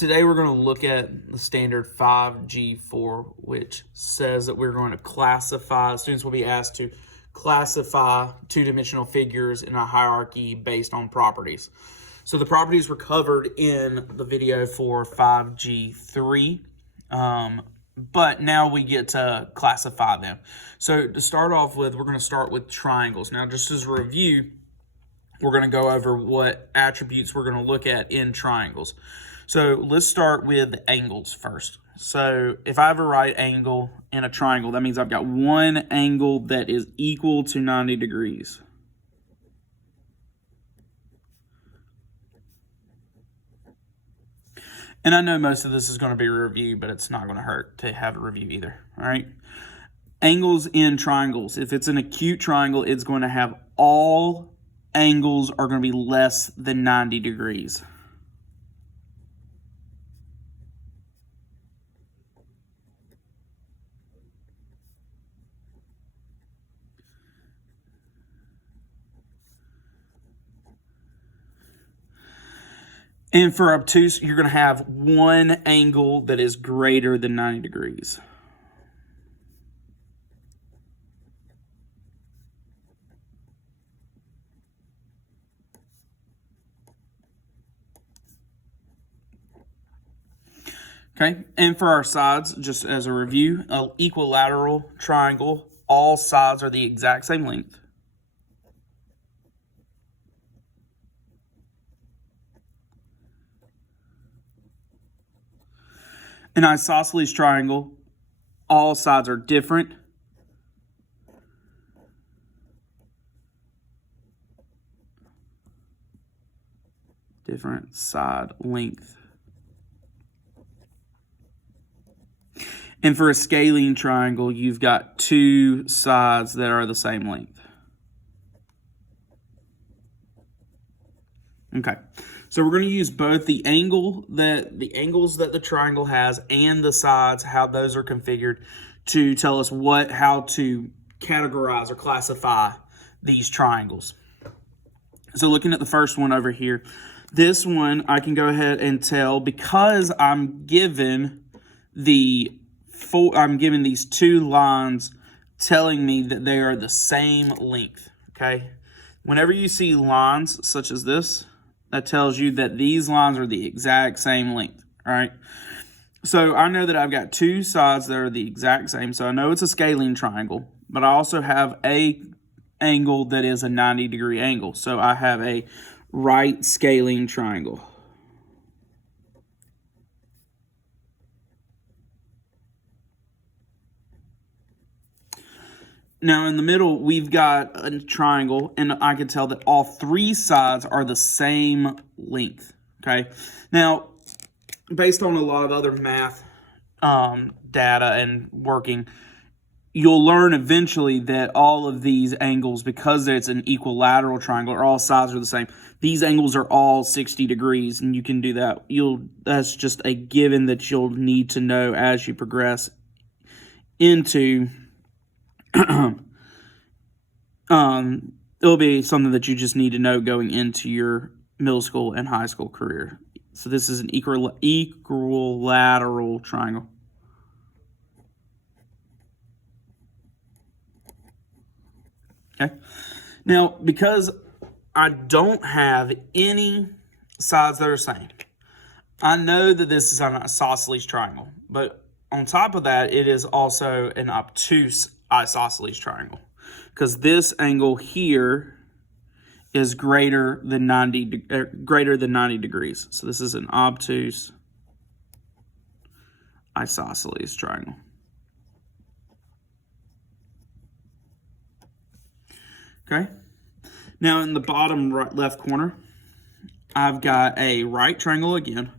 Today we're going to look at the standard 5.G.4, which says that we're going to classify, students will be asked to classify two-dimensional figures in a hierarchy based on properties. So the properties were covered in the video for 5.G.3, but now we get to classify them. So to start off with, we're going to start with triangles. Now, just as a review, we're going to go over what attributes we're going to look at in triangles. So let's start with angles first. So if I have a right angle in a triangle, that means I've got one angle that is equal to 90 degrees. And I know most of this is going to be a review, but it's not going to hurt to have a review either. All right. Angles in triangles. If it's an acute triangle, it's going to have all angles are going to be less than 90 degrees. And for obtuse, you're going to have one angle that is greater than 90 degrees. Okay, and for our sides, just as a review, an equilateral triangle, all sides are the exact same length. An isosceles triangle, all sides are different. Different side length. And for a scalene triangle, you've got two sides that are the same length. Okay, so we're going to use both the angles that the triangle has and the sides, how those are configured, to tell us how to categorize or classify these triangles. So looking at the first one over here, this one I can go ahead and tell because I'm given these two lines telling me that they are the same length. Okay, whenever you see lines such as this, that tells you that these lines are the exact same length, all right? So I know that I've got two sides that are the exact same, so I know it's a scalene triangle, but I also have a angle that is a 90-degree angle. So I have a right scalene triangle. Now in the middle, we've got a triangle, and I can tell that all three sides are the same length, okay? Now, based on a lot of other math data and working, you'll learn eventually that all of these angles, because it's an equilateral triangle, or all sides are the same, these angles are all 60 degrees, and you can do that. That's just a given that you'll need to know as you progress into it'll be something that you just need to know going into your middle school and high school career. So this is an equilateral triangle. Okay. Now, because I don't have any sides that are same, I know that this is an isosceles triangle, but on top of that, it is also an obtuse isosceles triangle because this angle here is greater than 90 degrees. So this is an obtuse isosceles triangle. Okay. Now in the bottom left corner, I've got a right triangle again,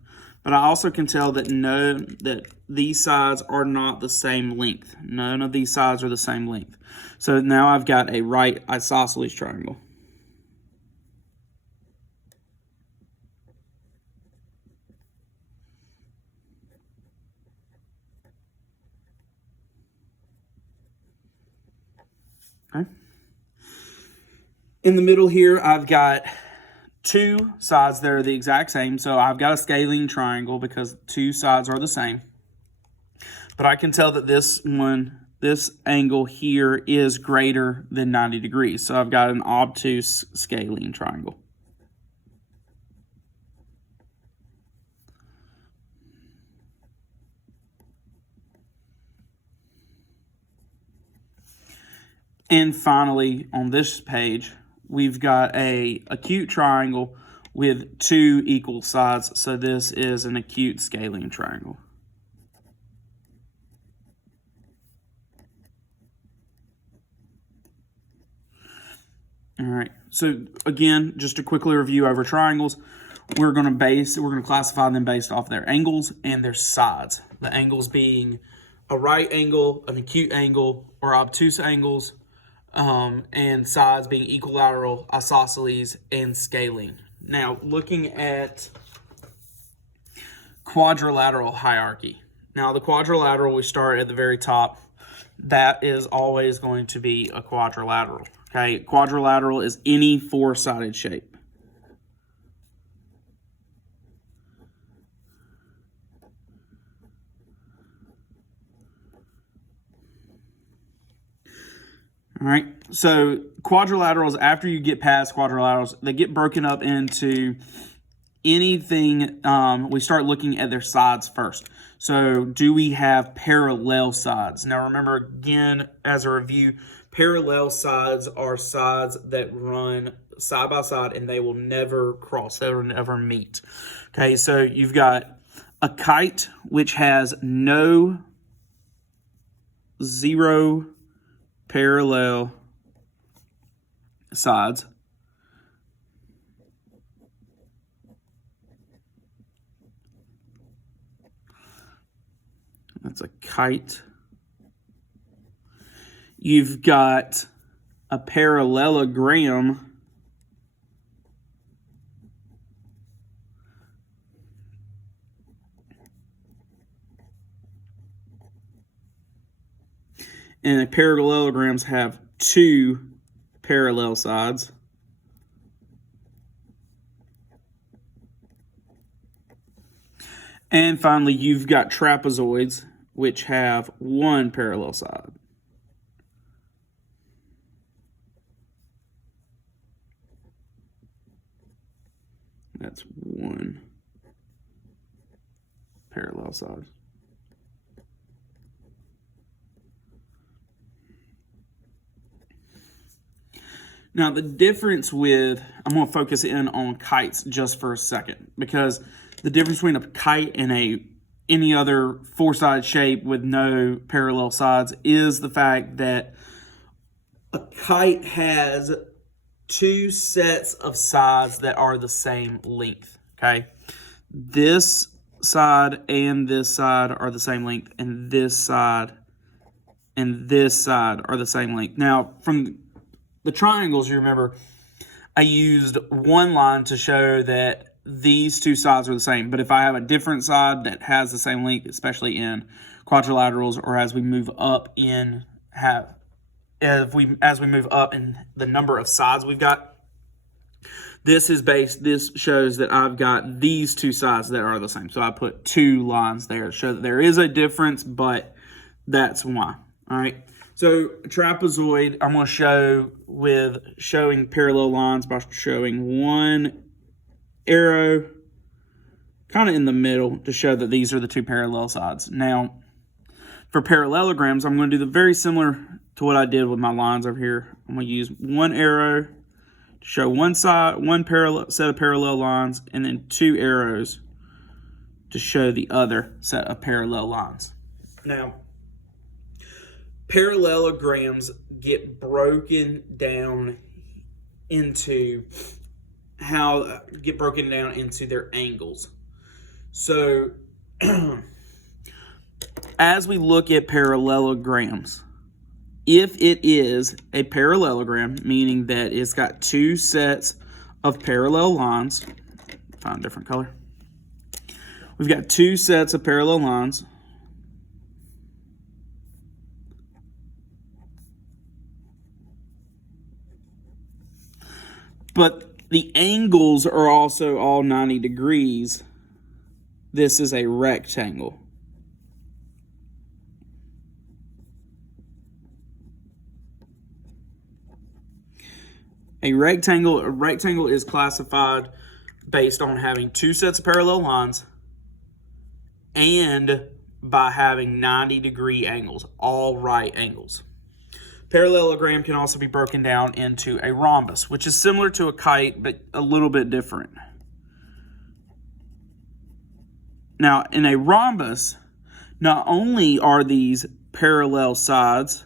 but I also can tell that these sides are not the same length. None of these sides are the same length. So now I've got a right isosceles triangle. Okay. In the middle here, I've got two sides that are the exact same. So I've got a scalene triangle because two sides are the same. But I can tell that this angle here is greater than 90 degrees. So I've got an obtuse scalene triangle. And finally, on this page, we've got a acute triangle with two equal sides. So this is an acute scalene triangle. All right, so again, just to quickly review over triangles, we're going to classify them based off their angles and their sides. The angles being a right angle, an acute angle, or obtuse angles, and sides being equilateral, isosceles, and scalene. Now, looking at quadrilateral hierarchy. Now, the quadrilateral, we start at the very top. That is always going to be a quadrilateral. Okay, quadrilateral is any four-sided shape. All right, so quadrilaterals, after you get past quadrilaterals, they get broken up into anything. We start looking at their sides first. So do we have parallel sides? Now remember, again, as a review, parallel sides are sides that run side by side and they will never cross, they will never meet. Okay, so you've got a kite which has zero parallel sides. That's a kite. You've got a parallelogram. And parallelograms have two parallel sides. And finally, you've got trapezoids, which have one parallel side. That's one parallel side. Now, the difference with, I'm going to focus in on kites just for a second, because the difference between a kite and any other four-sided shape with no parallel sides is the fact that a kite has two sets of sides that are the same length, okay? This side and this side are the same length, and this side and this side are the same length. Now, from the triangles, you remember, I used one line to show that these two sides are the same. But if I have a different side that has the same length, especially in quadrilaterals, or as we move up in as we move up in the number of sides we've got, this shows that I've got these two sides that are the same. So I put two lines there to show that there is a difference, but that's why. All right. So trapezoid, I'm going to show with showing parallel lines by showing one arrow kind of in the middle to show that these are the two parallel sides. Now, for parallelograms, I'm going to do the very similar to what I did with my lines over here. I'm going to use one arrow to show one side, one parallel set of parallel lines, and then two arrows to show the other set of parallel lines. Now, parallelograms get broken down into their angles. So as we look at parallelograms, if it is a parallelogram, meaning that it's got two sets of parallel lines, find a different color. We've got two sets of parallel lines. But the angles are also all 90 degrees, this is a rectangle. A rectangle is classified based on having two sets of parallel lines and by having 90-degree angles, all right angles. Parallelogram can also be broken down into a rhombus, which is similar to a kite, but a little bit different. Now, in a rhombus, not only are these parallel sides,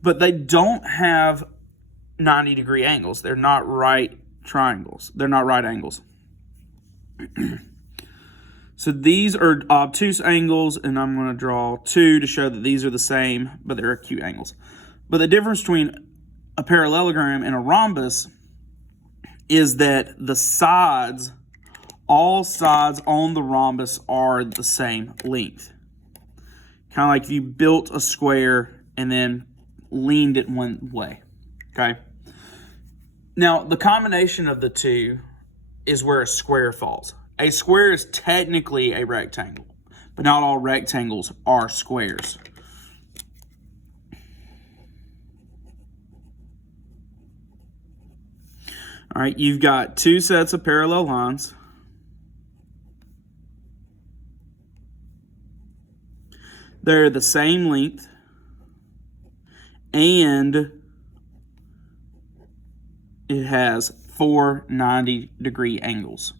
but they don't have 90-degree angles. They're not right triangles. They're not right angles. So these are obtuse angles, and I'm going to draw two to show that these are the same, but they're acute angles. But the difference between a parallelogram and a rhombus is that the sides, all sides on the rhombus are the same length. Kind of like if you built a square and then leaned it one way, okay? Now, the combination of the two is where a square falls. A square is technically a rectangle, but not all rectangles are squares. All right, you've got two sets of parallel lines. They're the same length, and it has four 90-degree angles.